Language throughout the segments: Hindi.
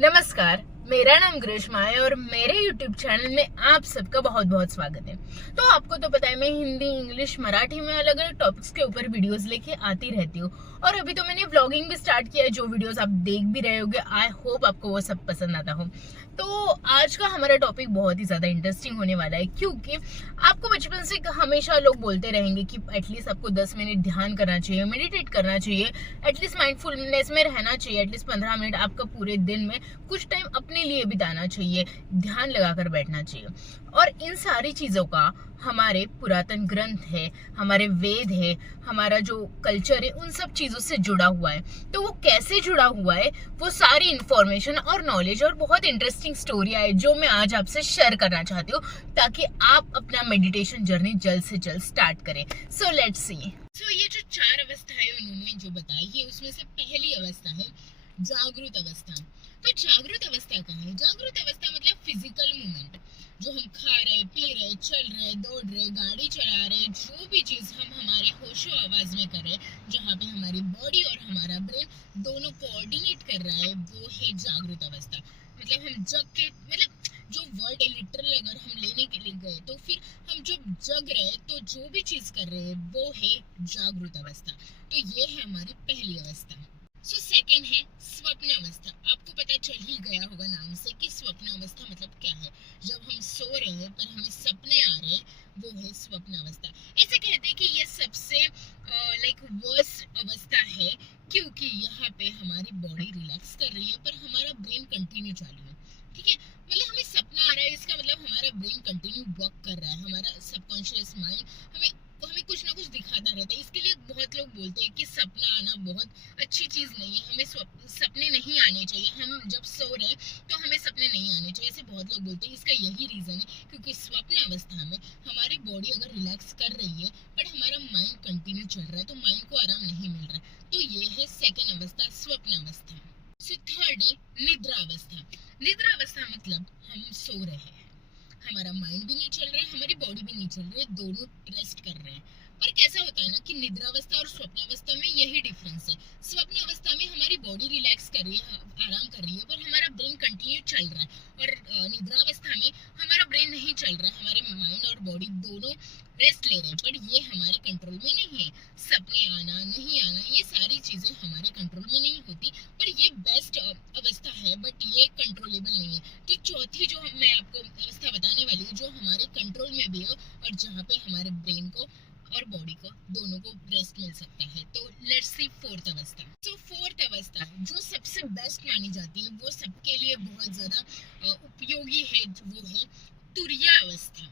नमस्कार, मेरा नाम ग्रीष्मा है और मेरे YouTube चैनल में आप सबका बहुत बहुत स्वागत है। तो आपको तो पता है मैं हिंदी, इंग्लिश, मराठी में अलग अलग टॉपिक्स के ऊपर वीडियोस लेके आती रहती हूँ और अभी तो मैंने व्लॉगिंग भी स्टार्ट किया है। जो वीडियोस आप देख भी रहे होंगे, आई होप आपको वो सब पसंद आता हो। तो आज का हमारा टॉपिक बहुत ही ज्यादा इंटरेस्टिंग होने वाला है, क्योंकि आपको बचपन से हमेशा लोग बोलते रहेंगे कि एटलीस्ट आपको 10 मिनट ध्यान करना चाहिए, मेडिटेट करना चाहिए, एटलीस्ट माइंडफुलनेस में रहना चाहिए, एटलीस्ट 15 मिनट आपका पूरे दिन में कुछ टाइम अपने लिए बिताना चाहिए, ध्यान लगाकर बैठना चाहिए। और इन सारी चीजों का हमारे पुरातन ग्रंथ है, हमारे वेद है, हमारा जो कल्चर है, उन सब चीजों से जुड़ा हुआ है। तो वो कैसे जुड़ा हुआ है, वो सारी इंफॉर्मेशन और नॉलेज और बहुत इंटरेस्टिंग स्टोरियां है जो मैं आज आपसे शेयर करना चाहती हूँ, ताकि आप अपना मेडिटेशन जर्नी जल्द से जल्द स्टार्ट करें। So let's see. ये जो 4 अवस्थाएं उन्होंने जो बताई है, उसमें से पहली अवस्था है जागृत अवस्था। तो जागृत अवस्था क्या है? जागृत अवस्था मतलब फिजिकल मूवमेंट, जो हम खा रहे, पी रहे, चल रहे, दौड़ रहे, गाड़ी चला रहे, जो भी चीज हम हमारे होशो आवाज में कर रहे, जहाँ पे हमारी बॉडी और हमारा ब्रेन दोनों कोऑर्डिनेट कर रहा है, वो है जागृत अवस्था। मतलब हम जग के, मतलब जो वर्ड है लिटरल अगर हम लेने के लिए गए तो फिर हम जो जग रहे, तो जो भी चीज कर रहे हैं वो है जागृत अवस्था। तो ये है हमारी पहली अवस्था। सेकंड है स्वप्न अवस्था। आपको पता चल ही गया होगा नाम से कि स्वप्न अवस्था मतलब क्या है। जब हम सो रहे हैं पर हमें सपने आ रहे हैं, वो है स्वप्न अवस्था। ऐसे कहते हैं कि ये सबसे वर्स्ट अवस्था है, क्योंकि यहाँ पे हमारी बॉडी रिलैक्स कर रही है पर हमारा ब्रेन कंटिन्यू चालू है। ठीक है, मतलब हमें सपना आ रहा है, इसका मतलब हमारा ब्रेन कंटिन्यू वर्क कर रहा है, हमारा सबकॉन्शियस माइंड हमें कुछ ना कुछ दिखाता रहता है। इसके लिए बहुत लोग बोलते हैं कि सपना आना बहुत अच्छी चीज नहीं है, हमें सपने नहीं आने चाहिए। हम जब सो रहे तो हमें सपने नहीं आने चाहिए, ऐसे बहुत लोग बोलते हैं। इसका यही रीजन है क्योंकि स्वप्न अवस्था में हमारी बॉडी अगर रिलैक्स कर रही है बट हमारा माइंड कंटिन्यू चल रहा है, तो माइंड को आराम नहीं मिल रहा है। तो ये है सेकेंड अवस्था, स्वप्न अवस्था। थर्ड है निद्रा अवस्था। निद्रा अवस्था मतलब हम सो रहे हैं, हमारा माइंड भी नहीं चल रहा है, हमारी बॉडी भी नहीं चल रही है, दोनों रेस्ट कर रहे हैं। पर कैसा होता है ना कि निद्रावस्था और स्वप्न अवस्था में यही डिफरेंस है। स्वप्न अवस्था में हमारी बॉडी रिलैक्स कर रही है, आराम कर रही है, पर हमारा ब्रेन कंटिन्यू चल रहा है। और निद्रावस्था में हमारा ब्रेन नहीं चल रहा है, हमारे माइंड और बॉडी दोनों रेस्ट ले रहे हैं, पर ये हमारे कंट्रोल में नहीं है। सपने आना, नहीं आना, ये सारी चीजें हमारे कंट्रोल में नहीं होती, पर ये बेस्ट अवस्था है, बट ये कंट्रोलेबल नहीं है। तो चौथी जो मैं आपको अवस्था बताने वाली हूँ, जो हमारे कंट्रोल में भी हो और जहाँ पे हमारे ब्रेन को और बॉडी को दोनों को रेस्ट मिल सकता है। तो लेट्स सी फोर्थ अवस्था। तो फोर्थ अवस्था जो सबसे बेस्ट मानी जाती है, वो सबके लिए बहुत ज्यादा उपयोगी है, वो है तुरिया अवस्था।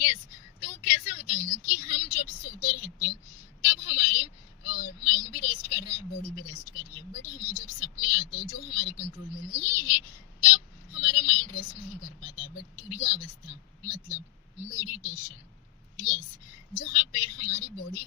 यस, तो कैसे होता है ना कि हम जब सोते रहते हैं तब हमारे माइंड भी रेस्ट कर रहा है, बॉडी भी रेस्ट कर रही है, बट हमें जब सपने आते हैं जो हमारे कंट्रोल में नहीं है, तब हमारा माइंड रेस्ट नहीं कर पाता है। बट तुरिया अवस्था मतलब मेडिटेशन। यस, जहाँ पे हमारी बॉडी,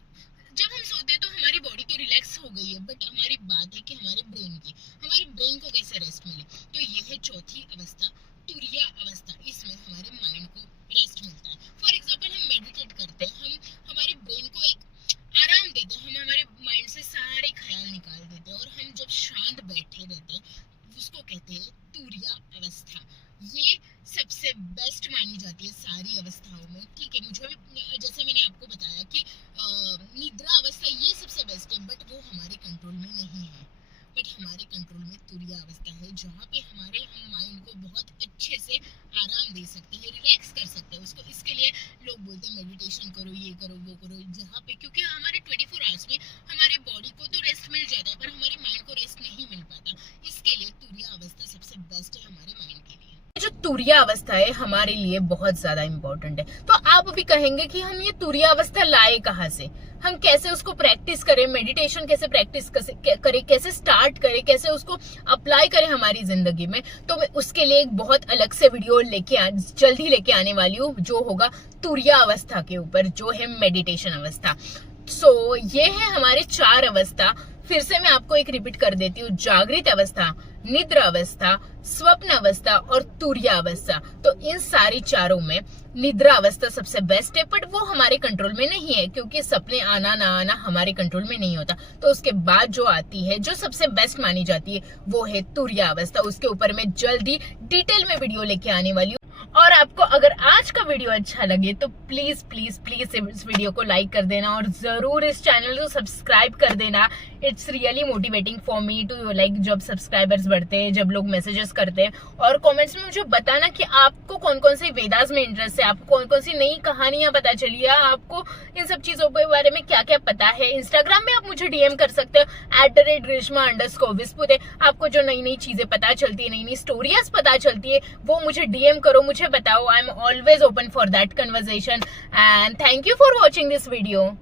जब हम सोते हैं तो हमारी बॉडी तो रिलैक्स हो गई है, बट हमारी बात है कि हमारे ब्रेन को कैसे रेस्ट मिले। तो ये है चौथी अवस्था, तुरिया अवस्था। इसमें हमारे माइंड को रेस्ट मिलता है। फॉर एग्जाम्पल हम मेडिटेट करते हैं, हम हमारे ब्रेन को एक आराम देते हैं, हम हमारे माइंड से सारे ख्याल निकाल देते हैं और हम जब शांत बैठे रहते हैं उसको कहते हैं तुरिया अवस्था। ये सबसे बेस्ट मानी जाती है सारी अवस्थाओं में। ठीक है, मुझे भी जैसे मैंने आपको बताया कि निद्रा अवस्था ये सबसे बेस्ट है, बट वो हमारे कंट्रोल में नहीं है। बट हमारे कंट्रोल में तुरिया अवस्था है, जहाँ पे हम माइंड को बहुत अच्छे से आराम दे सकते हैं, रिलैक्स कर सकते हैं उसको। इसके लिए लोग बोलते हैं मेडिटेशन करो, ये करो, वो करो, जहाँ पे क्योंकि हमारे 24 आवर्स में हमारे बॉडी को तो रेस्ट मिल जाता है पर हमारे माइंड को रेस्ट नहीं मिल पाता। इसके लिए तुरिया अवस्था सबसे बेस्ट है हमारे माइंड के लिए। जो तुरिया अवस्था है हमारे लिए बहुत ज्यादा इम्पोर्टेंट है। तो आप भी कहेंगे कि हम ये तुरिया अवस्था लाए कहाँ से, हम कैसे उसको प्रैक्टिस करें, मेडिटेशन कैसे प्रैक्टिस करें, कैसे स्टार्ट करें, कैसे उसको अप्लाई करें हमारी जिंदगी में। तो मैं उसके लिए एक बहुत अलग से वीडियो जल्द ही लेके आने वाली हूँ, जो होगा तुरिया अवस्था के ऊपर, जो है मेडिटेशन अवस्था। ये है हमारे 4 अवस्था। फिर से मैं आपको एक रिपीट कर देती हूँ, जागृत अवस्था, निद्रावस्था, स्वप्नावस्था और तुर्यावस्था। तो इन सारी चारों में निद्रा अवस्था सबसे बेस्ट है, बट वो हमारे कंट्रोल में नहीं है क्योंकि सपने आना ना आना हमारे कंट्रोल में नहीं होता। तो उसके बाद जो आती है, जो सबसे बेस्ट मानी जाती है, वो है तुर्या अवस्था। उसके ऊपर मैं जल्दी डिटेल में वीडियो लेके आने वाली हूँ। और आपको अगर आज का वीडियो अच्छा लगे तो प्लीज प्लीज प्लीज इस वीडियो को लाइक कर देना और जरूर इस चैनल को सब्सक्राइब कर देना। It's really motivating for me to like, जब सब्सक्राइबर्स बढ़ते हैं, जब लोग मैसेजेस करते हैं। और कमेंट्स में मुझे बताना कि आपको कौन कौन से वेदास में इंटरेस्ट है, आपको कौन कौन सी नई कहानियां पता चली है, आपको इन सब चीजों के बारे में क्या क्या पता है। इंस्टाग्राम में आप मुझे डीएम कर सकते हो @grishma_vispute। आपको जो नई नई चीजें पता चलती है, नई नई स्टोरीज पता चलती है, वो मुझे डीएम करो, मुझे बताओ। I am always open for that conversation and thank you for watching this video.